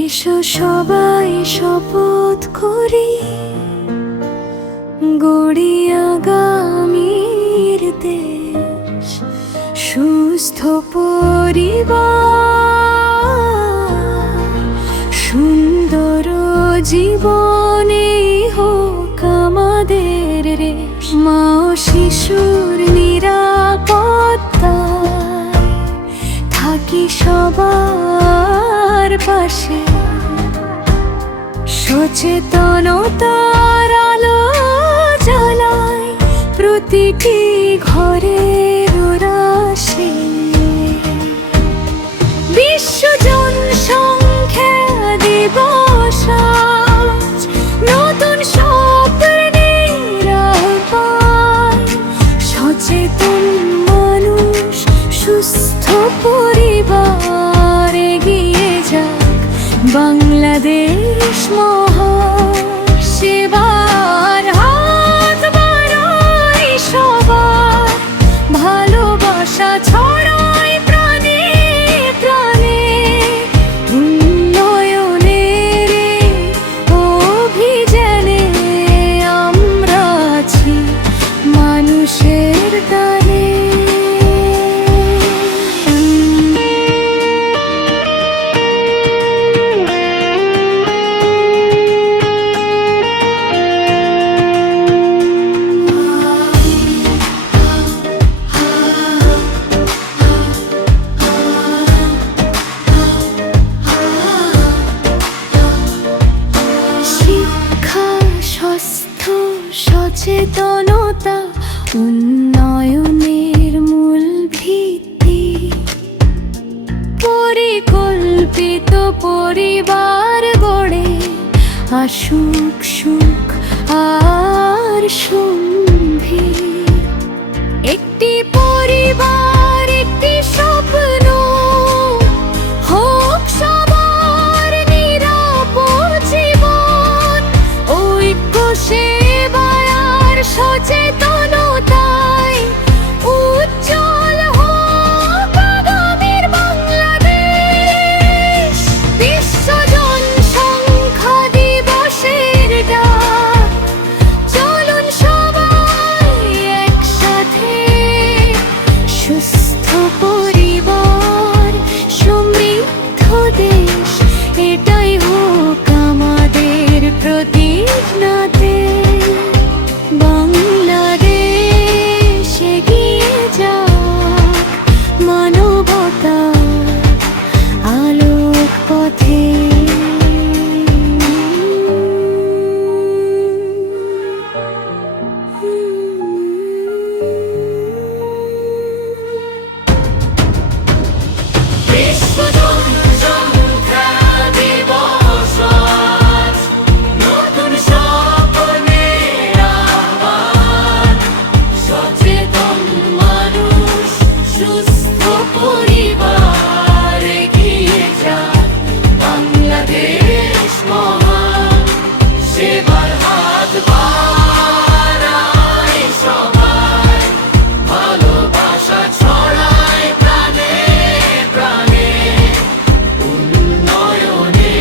এসো সবাই শপথ করি, গড়ি আগামীর দেশ, সুস্থ পরিবার, সুন্দর জীবনে হোক আমাদের রেশ। মা ও শিশুর নিরাপত্তায় থাকি সবার পাশে, সচেতনতার আলো জ্বালায় প্রতিটি ঘরের রাশে। বিশ্ব জনসংখ্যা দিবস আজ, নতুন স্বপ্নের আহ্বান, সচেতন মানুষ, সুস্থ পরিবার, এগিয়ে যাক বাংলাদেশ মহাসেবার। হাত বাড়াই সবার, ভালোবাসা ছড়াই প্রাণে প্রাণে, উন্নয়নের অভিযানে আমরা আছি মানুষের টানে। স্বাস্থ্য সচেতনতা উন্নয়নের মূল ভিত্তি, পরিকল্পিত পরিবার গড়ে আসুক সুখ আর সুখ।